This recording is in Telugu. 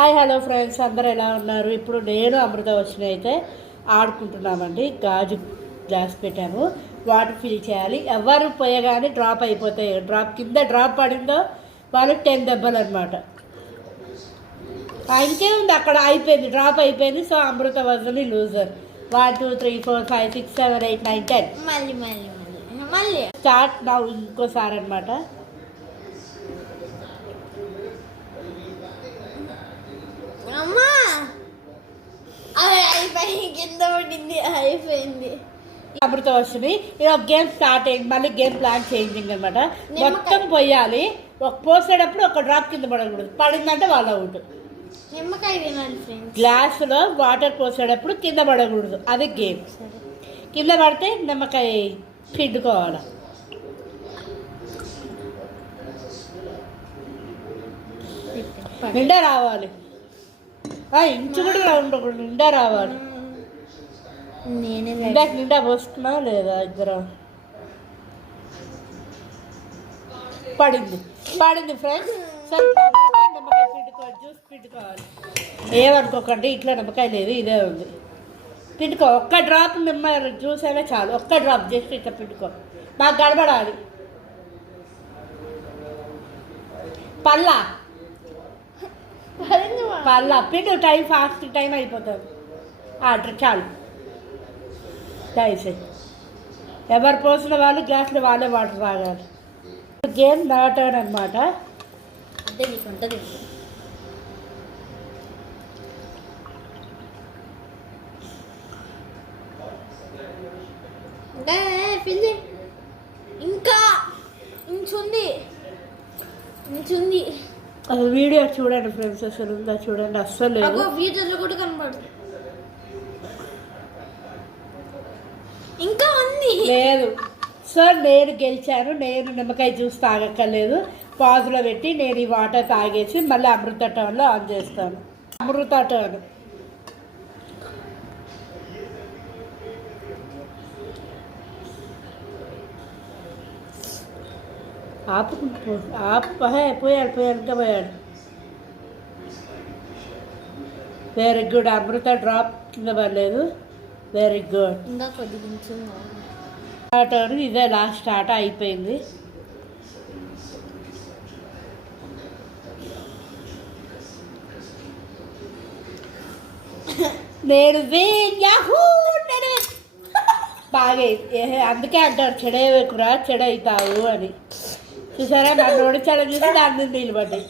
హాయ్ హలో ఫ్రెండ్స్, అందరూ ఎలా ఉన్నారు? ఇప్పుడు నేను అమృతవర్షిణి అయితే ఆడుకుంటున్నామండి. గాజు గ్లాస్ పెట్టాము, వాటర్ ఫిల్ చేయాలి. ఎవరు పోయగానే డ్రాప్ అయిపోతాయి. డ్రాప్ పడిందో వాళ్ళు 10 దెబ్బలు అనమాట. ఇంకేముంది, అక్కడ అయిపోయింది, డ్రాప్ అయిపోయింది. So Amritavarshini loser. 1 2 3 4 5 6 7 8 9 10 మళ్ళీ స్టార్ట్ నా ఇంకోసారి అనమాట. కింద పడింది, అయిపోయింది. అమృతవర్షిణి ఇది ఒక గేమ్ స్టార్ట్ అయింది. మళ్ళీ గేమ్ ప్లాన్ చేంజింగ్ అనమాట. మొత్తం పోయాలి. ఒక పోసేటప్పుడు ఒక డ్రాప్ కింద పడకూడదు. పడిందంటే వాళ్ళ అవుట్. నిమ్మకాయ తినాలి ఫ్రెండ్స్. గ్లాసులో వాటర్ పోసేటప్పుడు కింద పడకూడదు, అది గేమ్. కింద పడితే నిమ్మకాయ పిండుకోవాలి. నిండా రావాలి, ఇంచు కూడా ఉండకూడదు, నిండా రావాలి. ఇందాక నిండా పోసుకున్నా లేదా? ఇద్దరు పడింది ఫ్రెండ్స్. సరే నిమ్మకాయ పిండుకోవాలి, జ్యూస్ పిండుకోవాలి. ఏమనుకోకండి, ఇట్లా నిమ్మకాయ లేదు, ఇదే ఉంది. పిండుకో, ఒక్క డ్రాప్ నిమ్మ జ్యూస్ అయినా చాలు. ఒక్క డ్రాప్ జస్ట్ ఇట్లా పిండుకో, మాకు గడబడాలి. పల్లా పిండు, టైం ఫాస్ట్ టైం అయిపోతుంది. చాలు దయచేసి ఎవరు పోసిన వాళ్ళు గ్లాసులో వాళ్ళే వాటర్ తాగాలి. గేమ్ నా టర్న్ అనమాట. అదే నీకు ఉంటుంది. ఇంకా ఇంచుంది. అది వీడియో చూడండి ఫ్రెండ్స్, అసలు ఉందా చూడండి, అస్సలు లేదు. వీడియోలో కూడా కనబడుతుంది. ఇంకా ఉంది లేదు. సో నేను గెలిచాను. నేను నిమ్మకాయ జ్యూస్ తాగక్కర్లేదు. పాజులో పెట్టి నేను ఈ వాటర్ తాగేసి మళ్ళీ అమృత టర్న్లో ఆన్ చేస్తాను. అమృత టర్న్. పోయాడు ఇంకా పోయాడు. Very good. అమృత డ్రాప్ కింద పడలేదు. Very good. టర్న్ ఇదే లాస్ట్ ఆట అయిపోయింది. నేను బాగా అందుకే అంటారు చెడవేకురా చెడవుతావు అని. చూసారా, నన్ను చెడ చూసి దాని మీద నిలబడ్డాయి.